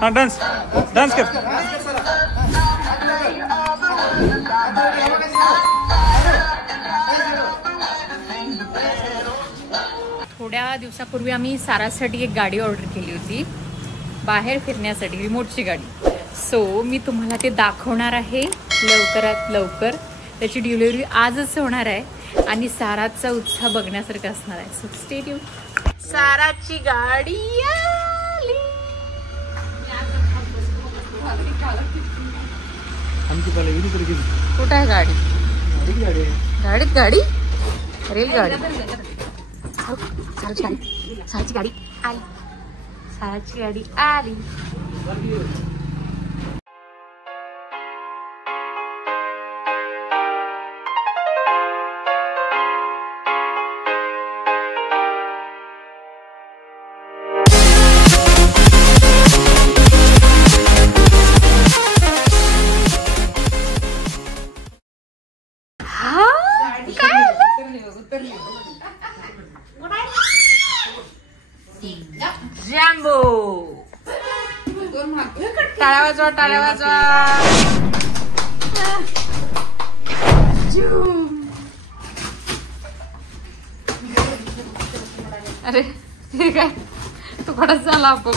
हाँ dance dance कर। थोड्या दिवसापूर्वी आम्ही सारासाठी एक गाडी ऑर्डर केली होती बाहेर फिरण्यासाठी, रिमोटची गाडी. सो मी तुम्हाला ते दाखवणार आहे लवकरात लवकर. त्याची डिलिव्हरी आजच होणार आहे आणि साराचा उत्साह बघण्यासारखा असणार आहे. So stay tune. साराची गाडी आली. कुठं आहे गाडी? गाडीत गाडी, रेलगाडी. साराची गाडी आली. साराची गाडी आली. जॅम्बो. टाळ्या वाजवा, टाळ्या वाजवा. अरे ठीक आहे, तू खडच झाला. आपण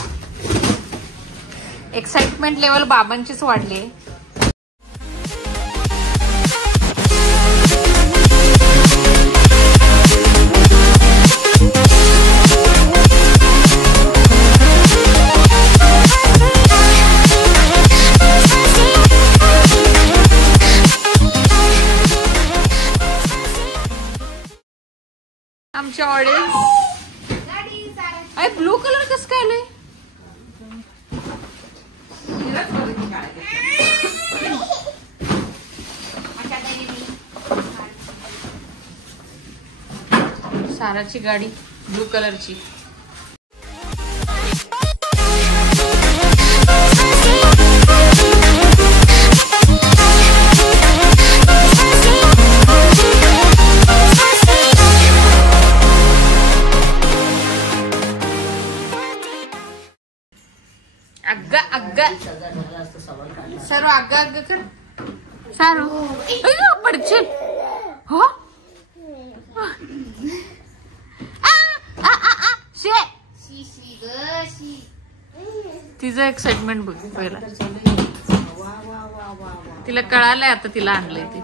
एक्साइटमेंट लेवल बाबांचीच वाढली. आमच्या ऑडियन्स. अरे ब्लू कलर कसं काय आलंय? साराची गाडी ब्लू कलरची. अग्गा अग्गा सारू, अग्गा अग्गा कर सारू. पडचे हो. तिचं एक्साइटमेंट बघ पहिला. तिला कळालंय आता, तिला आणलंय ते.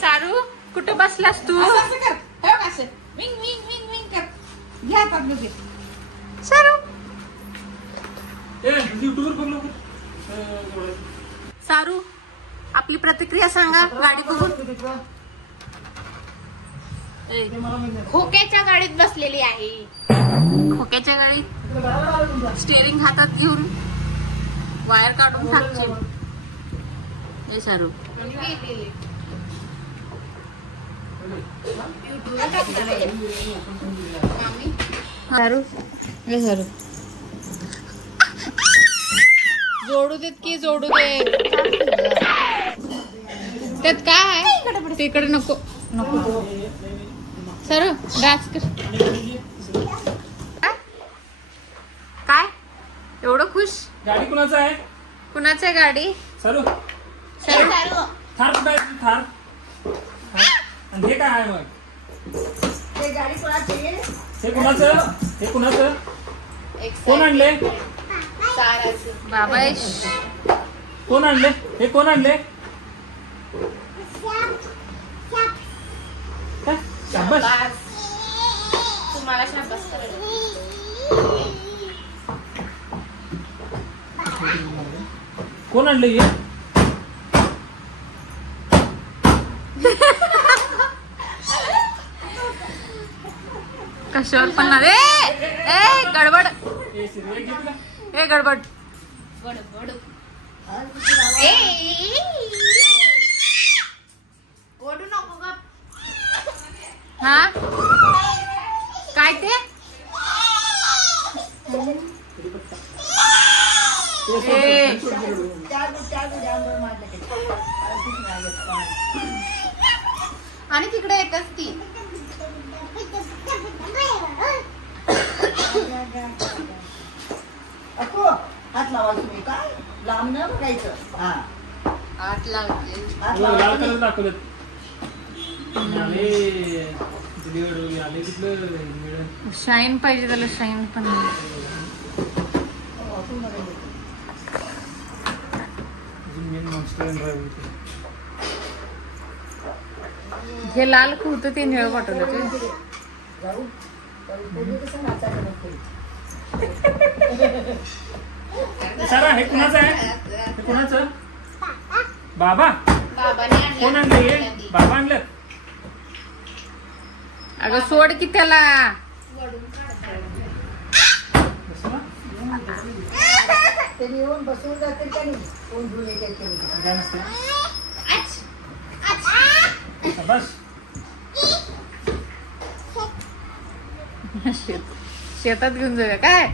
सारू कुठं बसलास तू? सारू सारू आपली प्रतिक्रिया सांगा गाडी बघून. खोक्याच्या गाडीत बसलेली आहे. खोक्याच्या गाडीत स्टेअरिंग हातात घेऊन वायर काढून टाकशील. हे सारू सारू, हे सारू जोडू देत की जोडू देत. त्यात काय आहे? तिकडे नको नको. सर डान्स कर. काय एवढं खुश? गाडी कुणाचं आहे? कुणाचं आहे गाडी? सरू सरू थार कुठं आहे? थार. आणि हे काय आहे मग? ते गाडी कोणाची? हे कुणाचं? हे कुणाचं? कोण आणले? बाबा. कोण आणले? हे कोण आणले? शाबास. तुम्हाला शाबास करायला. कोण आणले हे? कशावर पण ना रे. गडबड. हे गडबड गडबड. ओढू नको ग. हा काय ते? आणि तिकडे येतच ती. अको हात लावा तुम्ही काय लांब न बघायचं. हा हात लावते. हात लाल लावा कलर तुम्ही. दाखवलेत आले दिलीगड वगैरे आले तिथलं निळं. शाईन पाहिजे त्याला, शाईन पण नाही. अजून बघायचं. अजून मेन मॉन्स्टर ड्रायव्हर होते. हे लाल होतं ते निळं पाठवलं ते. जाऊ पोरी कसं नाचायला नको. सारा हे कुणाचं आहे? हे कुणाचं? बाबा बाबाने कोण आणलं हे? बाबा आणलं. अगं सोड की त्याला. त्यांनी येऊन बसून जातील का नाही कोण घेऊन येते त्यांनी. काय नसते बस. शेतात घेऊन जाऊया काय?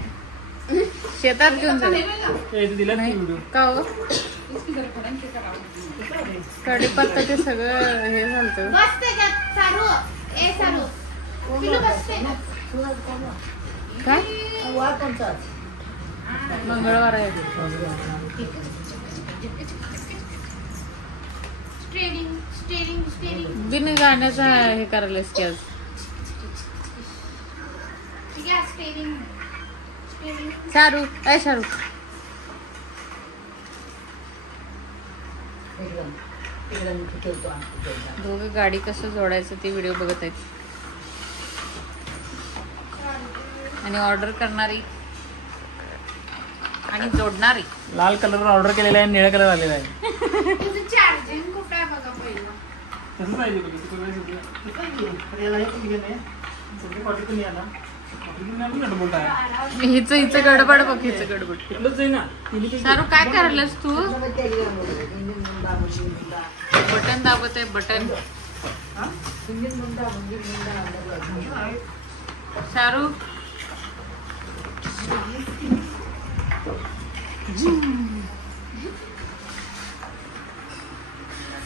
शेतात घेऊन जाऊया हे दिलं नाही व्हिडिओ. का हो? कढीपत्ता ते सगळं हे झालं. बस त्याच्यात सारू. ए सारू पिलू बसते. काय वार कोणचा मंगळवार आहे. स्टेरिंग बिन गाण्याचा हे करायलास की आज. ठीक आहे स्टेरिंग. शाहरुख ए शाहरुख एकदम एकदम ठेवतो आमचं. दोघे गाडी कसं जोडायचं ते व्हिडिओ बघत आहेत. आणि ऑर्डर करणारी आणि जोडणारी. लाल कलर ऑर्डर केलेला आहे, निळा कलर आलेला आहे. तुझं चार्जिंग कुठं आहे बघा पहिलं. तसं पाहिजे का? तसं पाहिजे. याला हे किती घेणे? सगळे पाठी पण याला. पाठी पण आली ना डबल आहे. हिचं गडबड बघ, हिचं गडबड. तिथलंच आहे ना. तिन्ही पैकी. शाहरुख काय करायलास तू? मग टेलिग्राम वगैरे इंजिन मुंडा मुंडी मुंडा. बटन दाबत आहे बटन. हा? इंजिन मुंडा मुंडी मुंडा शाहरुख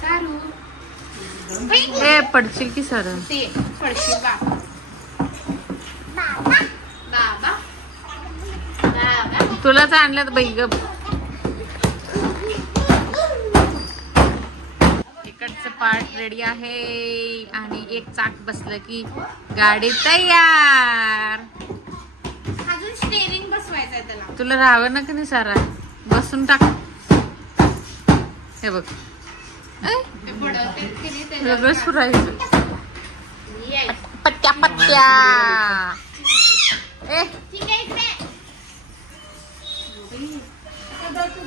सारू ए पडशील की सर. ते पडशील बाबा. बाबा बाबा तुलाच आणल्यात बाई ग. इकडचं पार्ट रेडी आहे आणि एक चाक बसलं की गाडी तयार. अजून स्टेरिंग बसवायचं आहे त्याला. तुला राहावं ना की नाही सारा? बसून टाक. हे बघ ते पडवते किती वेगळंच राहायचं. यायचं. पत्त्या पत्त्या. ए ठीक आहे इकडे.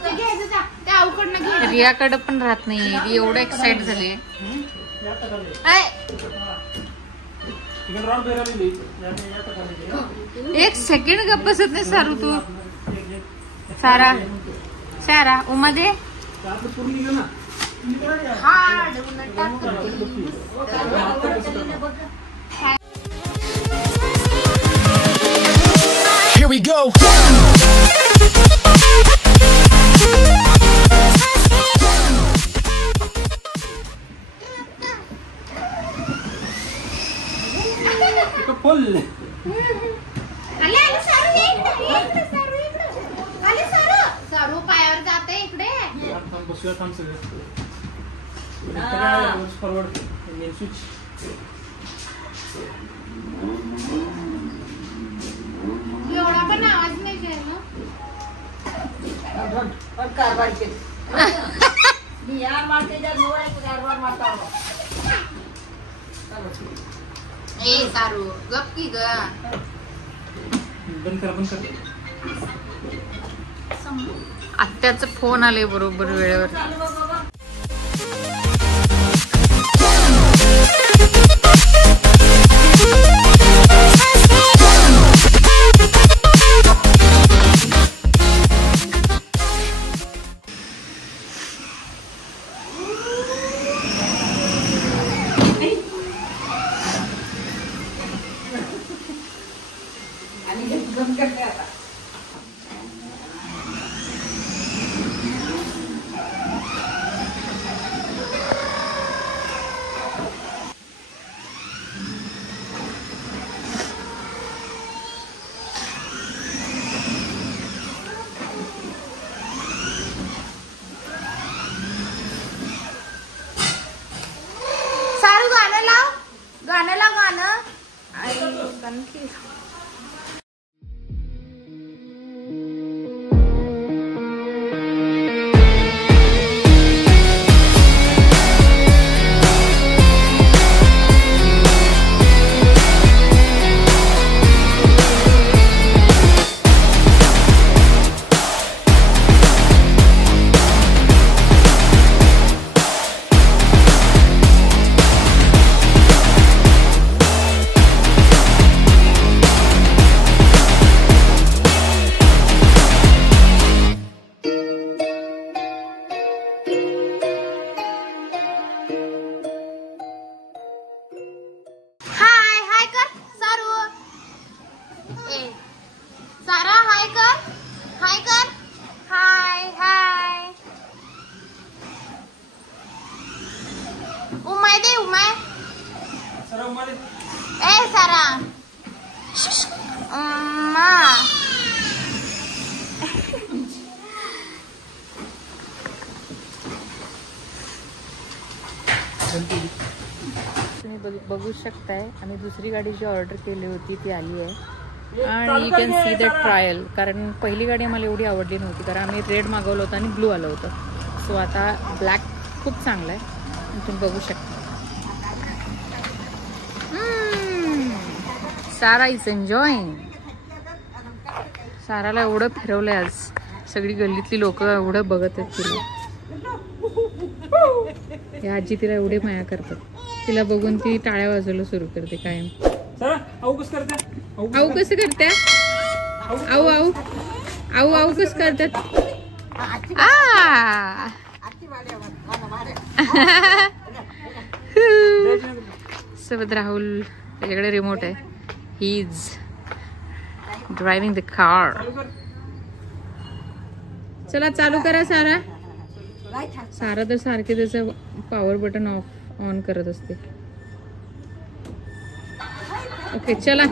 ते घ्यायचं जा. त्या अवकडनं घे. रियाकडे पण राहत नाही. ती एवढं एक्साइट झाली. तिकडे रॉड बेरालेली. या टाकालेली. एक सेकंड गप्प बसत नाही सारू तू. सारा सारा उमा दे. आपलं पूर्ण निघलं ना. हाड उन्हात टाकतो. Here we go. फुल. आले आले सारू ये इकडे. सारू इकडे. आले सारू. सारू पायावर जाते इकडे. बसूया थांब सगळं. Forward main switch. एवढा पण आवाज नाही केला ना. पण कारभार केली. मी या मार्केटच्या नोळ्या कारभार मारता. ए सारू गप की ग. बंद कर बंद कर. आत्याचं फोन आले बरोबर वेळेवर. आणखी तुम्ही बघू शकताय आम्ही दुसरी गाडी जी ऑर्डर केली होती ती आली आहे आणि you can see the trial. कारण पहिली गाडी आम्हाला एवढी आवडली नव्हती कारण आम्ही रेड मागवलं होतं आणि ब्लू आलं होतं. सो आता ब्लॅक खूप चांगलं आहे तुम्ही बघू शकता. सारा इज एन्जॉईंग. साराला एवढं फिरवलंय आज. सगळी गल्लीतली लोक एवढं बघत आहेत तिला. या आजी तिला एवढे माया करतात. तिला बघून ती टाळ्या वाजवायला सुरू करते कायम. आऊ कसं करते? आऊ आऊ आऊ आऊ कसं करतात? सोबत राहुल त्याच्याकडे रिमोट आहे. He is driving the car. चला चालू करा सारा. सारा तर सारखे त्याचं पॉवर बटन ऑफ ऑन करत असते. ओके चला.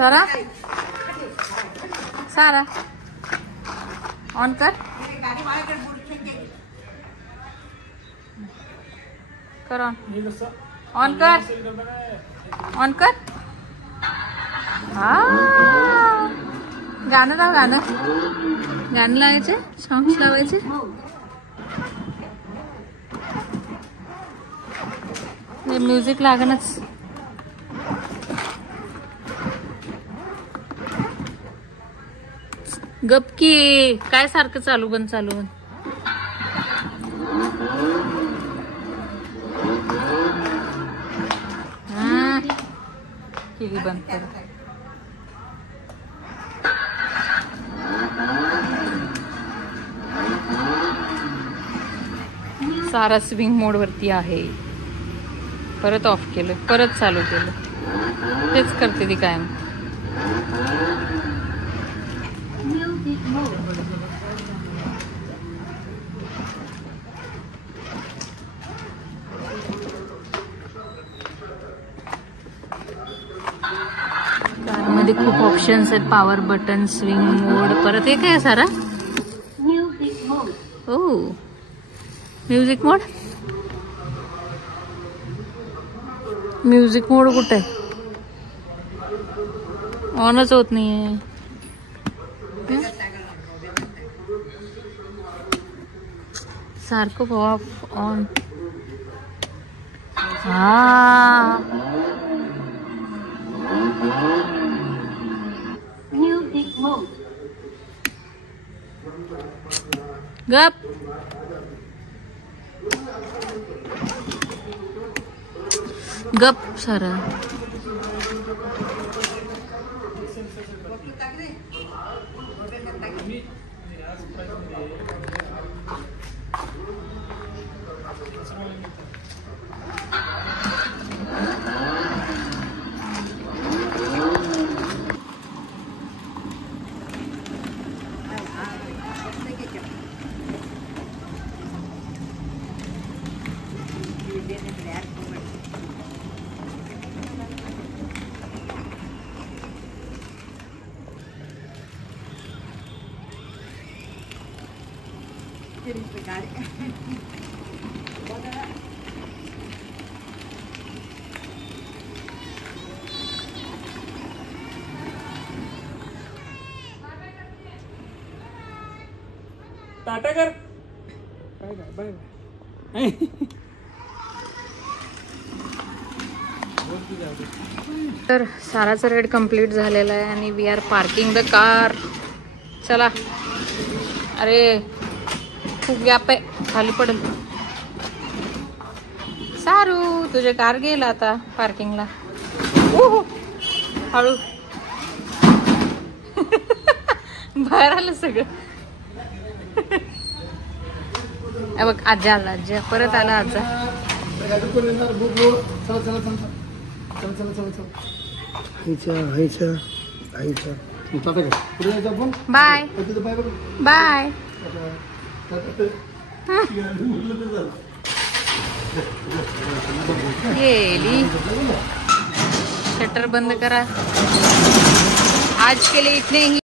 सारा सारा ऑन कर. कर ऑन कर. ऑन कर. गाणं लाव. गाणं लावायचे. सॉंग्स लावायचे. म्युझिक लागणच. गपकी काय सारखं चालू बंद चालू बंद. केली बंद कर. सारा स्विंग मोड वरती आहे. परत ऑफ केलं परत चालू केलं. तेच करते ती कायम. कारमध्ये खूप ऑप्शन्स आहेत. पॉवर बटन, स्विंग मोड, परत हे काय सारा. हो म्युझिक मोड. म्युझिक मोड कुठे आहे? ऑनच होत नाहीये. सारखं ऑफ ऑन. हा गप. गप सारा. टाटा कर. Bye bye. तर साराचा रेड कंप्लीट झालेला आहे आणि we are parking the car. चला. अरे खूप गॅप आहे, खाली पडेल. सारू तुझे कार गेला आता पार्किंगला. हळू. बाहेर आलं सगळं. बघ आजा आला, आजा परत आला आजा. Bye bye. गेली. शटर बंद करा. आज के लिए इतने ही.